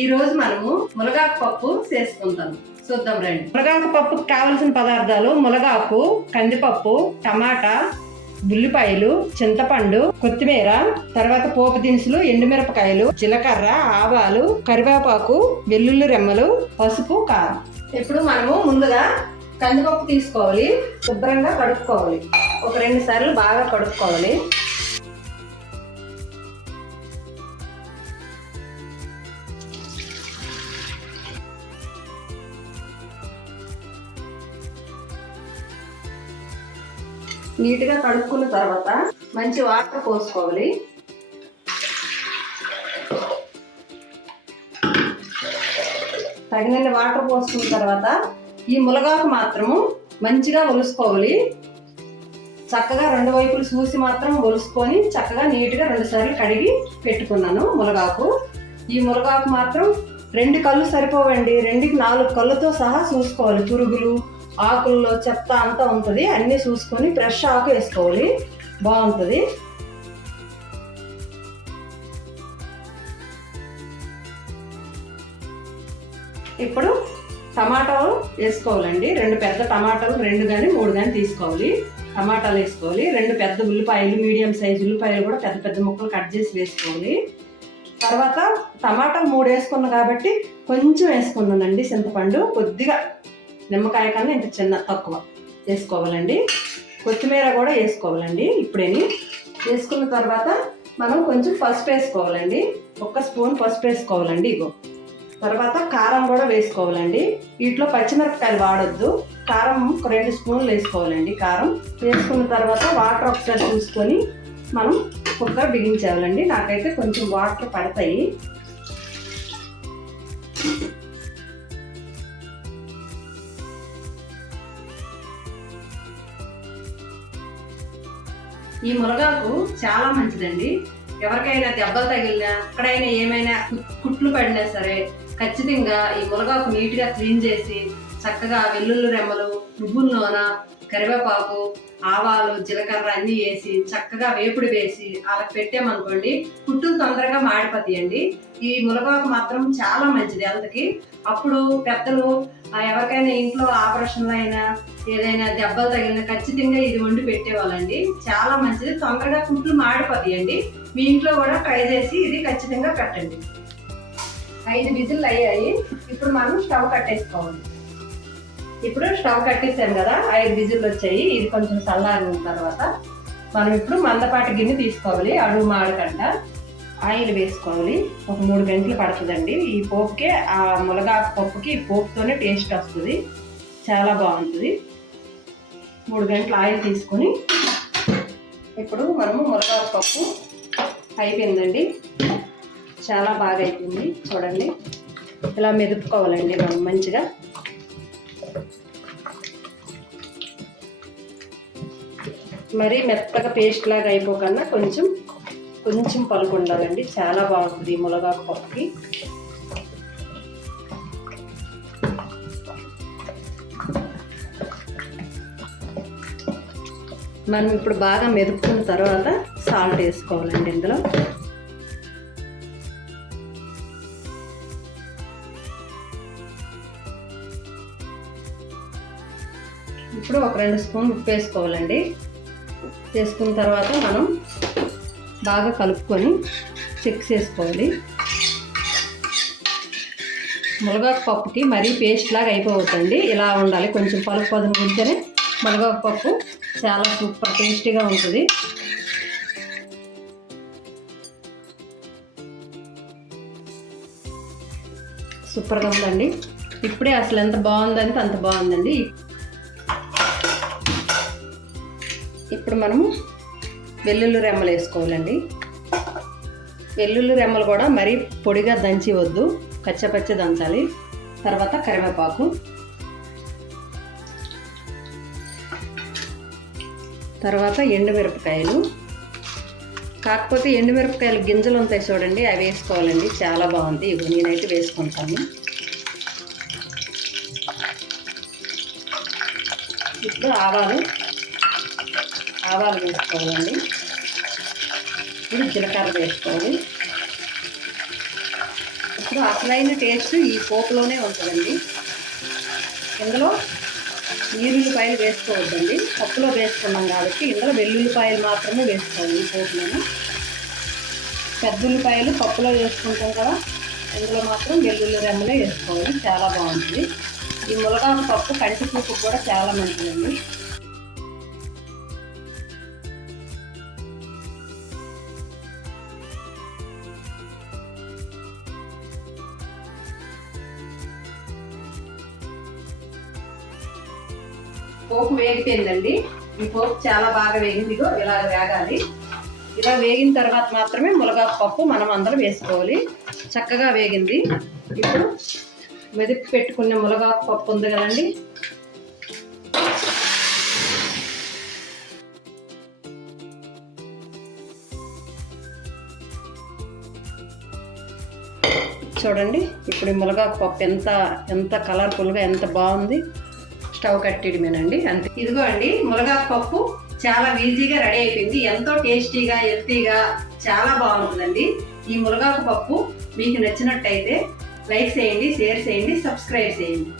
ఈ రోజు మనము మునగాకు పప్పు చేసుకుంటాం. చూద్దాం రండి. మునగాకు పప్పుకు కావలసిన పదార్థాలు మునగాకు, కందిపప్పు, టమాటా, ఉల్లిపాయలు, చింతపండు, కొత్తిమీర, తర్వాత పోపు దినుసులు, ఎండుమిరపకాయలు, జీలకర్ర, ఆవాలు, కరివేపాకు, వెల్లుల్లి రెమ్మలు, పసుపు, కారం. ఇప్పుడు మనము ముందుగా కందిపప్పు తీసుకోవాలి. శుభ్రంగా కడుక్కోవాలి. ఒక 2 సార్లు బాగా కడుక్కోవాలి. నీట్గా కడుక్కున్న తర్వాత మంచి వాటర్ పోసుకోవాలి. తగినన్ని వాటర్ పోసుకున్న తర్వాత ఈ మునగాకు మాత్రము మంచిగా ఒలుసుకోవాలి. చక్కగా 2 వైపులు చూసి మాత్రం ఒలుసుకొని చక్కగా నీట్గా 2 సార్లు కడిగి పెట్టుకున్నాను మునగాకు. ఈ మునగాకు మాత్రం 2 కళ్ళు సరిపోవండి. 2కి 4 కళ్ళతో సహా చూసుకోవాలి. పురుగులు, ఆకుల్లో చెత్త అంతా ఉంటుంది. అన్నీ చూసుకొని ఫ్రెష్ ఆకు వేసుకోవాలి, బాగుంటుంది. ఇప్పుడు టమాటాలు వేసుకోవాలండి. 2 పెద్ద టమాటాలు 2 కానీ 3 కానీ తీసుకోవాలి. టమాటాలు వేసుకోవాలి. 2 పెద్ద ఉల్లిపాయలు, మీడియం సైజు ఉల్లిపాయలు కూడా పెద్ద పెద్ద ముక్కలు కట్ చేసి వేసుకోవాలి. తర్వాత టమాటాలు 3 వేసుకున్నా కాబట్టి కొంచెం వేసుకున్నానండి చింతపండు. కొద్దిగా నిమ్మకాయ కన్నా ఇంత చిన్న తక్కువ వేసుకోవాలండి. కొత్తిమీర కూడా వేసుకోవాలండి. ఇప్పుడేని వేసుకున్న తర్వాత మనం కొంచెం పసుపు వేసుకోవాలండి. 1 స్పూన్ పసుపు వేసుకోవాలండి. ఇగో తర్వాత కారం కూడా వేసుకోవాలండి. వీటిలో పచ్చిమిరపకాయలు వాడొద్దు. కారం 2 స్పూన్లు వేసుకోవాలండి. కారం వేసుకున్న తర్వాత వాటర్ ఒకసారి చూసుకొని మనం కుక్కర్ బిగించాలండి. నాకైతే కొంచెం వాటర్ పడతాయి. ఈ మునగాకు చాలా మంచిదండి. ఎవరికైనా దెబ్బలు తగిలినా, ఎక్కడైనా ఏమైనా కుట్లు పడినా సరే ఖచ్చితంగా ఈ మునగాకు నీట్గా క్లీన్ చేసి చక్కగా వెల్లుల్లి రెమ్మలు, నువ్వుల నూనె, కరివేపాకు, ఆవాలు, జీలకర్ర అన్నీ వేసి చక్కగా వేపుడు వేసి అలా పెట్టామనుకోండి కుట్టులు తొందరగా మాడిపోతాయండి. ఈ మునగాకు మాత్రం చాలా మంచిది హెల్త్కి. అప్పుడు పెద్దలు ఎవరికైనా ఇంట్లో ఆపరేషన్లు అయినా ఏదైనా దెబ్బలు తగిలినా ఖచ్చితంగా ఇది వండి పెట్టేవాళ్ళండి. చాలా మంచిది, తొందరగా కుట్లు మాడిపోతాయండి. మీ ఇంట్లో కూడా ట్రై చేసి ఇది ఖచ్చితంగా పెట్టండి. 5 విజిల్లు అయ్యాయి. ఇప్పుడు మనం స్టవ్ కట్టేసుకోవాలి. ఇప్పుడు స్టవ్ కట్టేసాను కదా, 5 విజిల్లు వచ్చాయి. ఇది కొంచెం చల్లారిన తర్వాత మనం ఇప్పుడు మందపాటి గిన్నె తీసుకోవాలి. అడుగు మాడకుండా ఆయిల్ వేసుకోవాలి. ఒక 3 గంటలు పడుతుందండి. ఈ పోపుకే, ఆ మునగాకు పప్పుకి ఈ పోపుతోనే టేస్ట్ వస్తుంది, చాలా బాగుంటుంది. 3 గంటలు ఆయిల్ తీసుకొని ఇప్పుడు మనము మునగాకు పప్పు అయిపోయిందండి. చాలా బాగా అయిపోయింది. చూడండి, ఇలా మెదుపుకోవాలండి మనం మంచిగా. మరీ మెత్తగా పేస్ట్ లాగా అయిపోకన్నా కొంచెం పలుకు ఉండాలండి. చాలా బాగుంటుంది మునగాకు పప్పుకి. మనం ఇప్పుడు బాగా మెదుపుకున్న తర్వాత సాల్ట్ వేసుకోవాలండి ఇందులో. ఇప్పుడు ఒక 2 స్పూన్లు ఉప్పు వేసుకోవాలండి. వేసుకున్న తర్వాత మనం బాగా కలుపుకొని చెక్ చేసుకోవాలి. మునగాకు పప్పుకి మరీ పేస్ట్ లాగా అయిపోవద్దండి, ఇలా ఉండాలి. కొంచెం పలుకు పదును ఉంటేనే మునగాకు పప్పు చాలా సూపర్ టేస్టీగా ఉంటుంది. సూపర్గా ఉందండి. ఇప్పుడే అసలు ఎంత బాగుందంటే అంత బాగుందండి. ఇప్పుడు మనము వెల్లుల్లి రెమ్మలు వేసుకోవాలండి. వెల్లుల్లి రెమ్మలు కూడా మరీ పొడిగా దంచి వద్దు, కచ్చపచ్చ దంచాలి. తర్వాత కరివేపాకు, తర్వాత ఎండుమిరపకాయలు. కాకపోతే ఎండుమిరపకాయలు గింజలు ఉంటాయి చూడండి, అవి వేసుకోవాలండి. చాలా బాగుంది. ఇవి నేనైతే వేసుకుంటాను. ఇప్పుడు ఆవాలు వేసుకోవాలండి. ఇప్పుడు జీలకర్ర వేసుకోవాలి. ఇప్పుడు అసలైన టేస్ట్ ఈ పోపులోనే ఉంటుందండి. ఇందులో నీరుల్లిపాయలు వేసుకోవద్దండి, పప్పులో వేసుకున్నాం కాబట్టి ఇందులో వెల్లుల్లిపాయలు మాత్రమే వేసుకోవాలి. ఈ పోపులోనే పెద్ద ఉల్లిపాయలు పప్పులో వేసుకుంటాం కదా, ఇందులో మాత్రం వెల్లుల్లి రెమ్మలే వేసుకోవాలి. చాలా బాగుంటుంది. ఈ మునగాకు పప్పు కంటి చూపు కూడా చాలా మంచిదండి. పోపు వేగిపోయిందండి. ఈ పోపు చాలా బాగా వేగింది. ఇగో ఇలా వేగాలి. ఇలా వేగిన తర్వాత మాత్రమే మునగాకు పప్పు మనం అందరం వేసుకోవాలి. చక్కగా వేగింది. ఇప్పుడు మెదిపి పెట్టుకున్న మునగాకు పప్పు ఉంది కదండి, చూడండి. ఇప్పుడు ఈ మునగాకు పప్పు ఎంత కలర్ఫుల్గా ఎంత బాగుంది. స్టవ్ కట్టేయడమేనండి, అంతే. ఇదిగో అండి, మునగాకు పప్పు చాలా ఈజీగా రెడీ అయిపోయింది. ఎంతో టేస్టీగా హెల్తీగా చాలా బాగుంటుందండి. ఈ మునగాకు పప్పు మీకు నచ్చినట్టయితే లైక్ చేయండి, షేర్ చేయండి, సబ్స్క్రైబ్ చేయండి.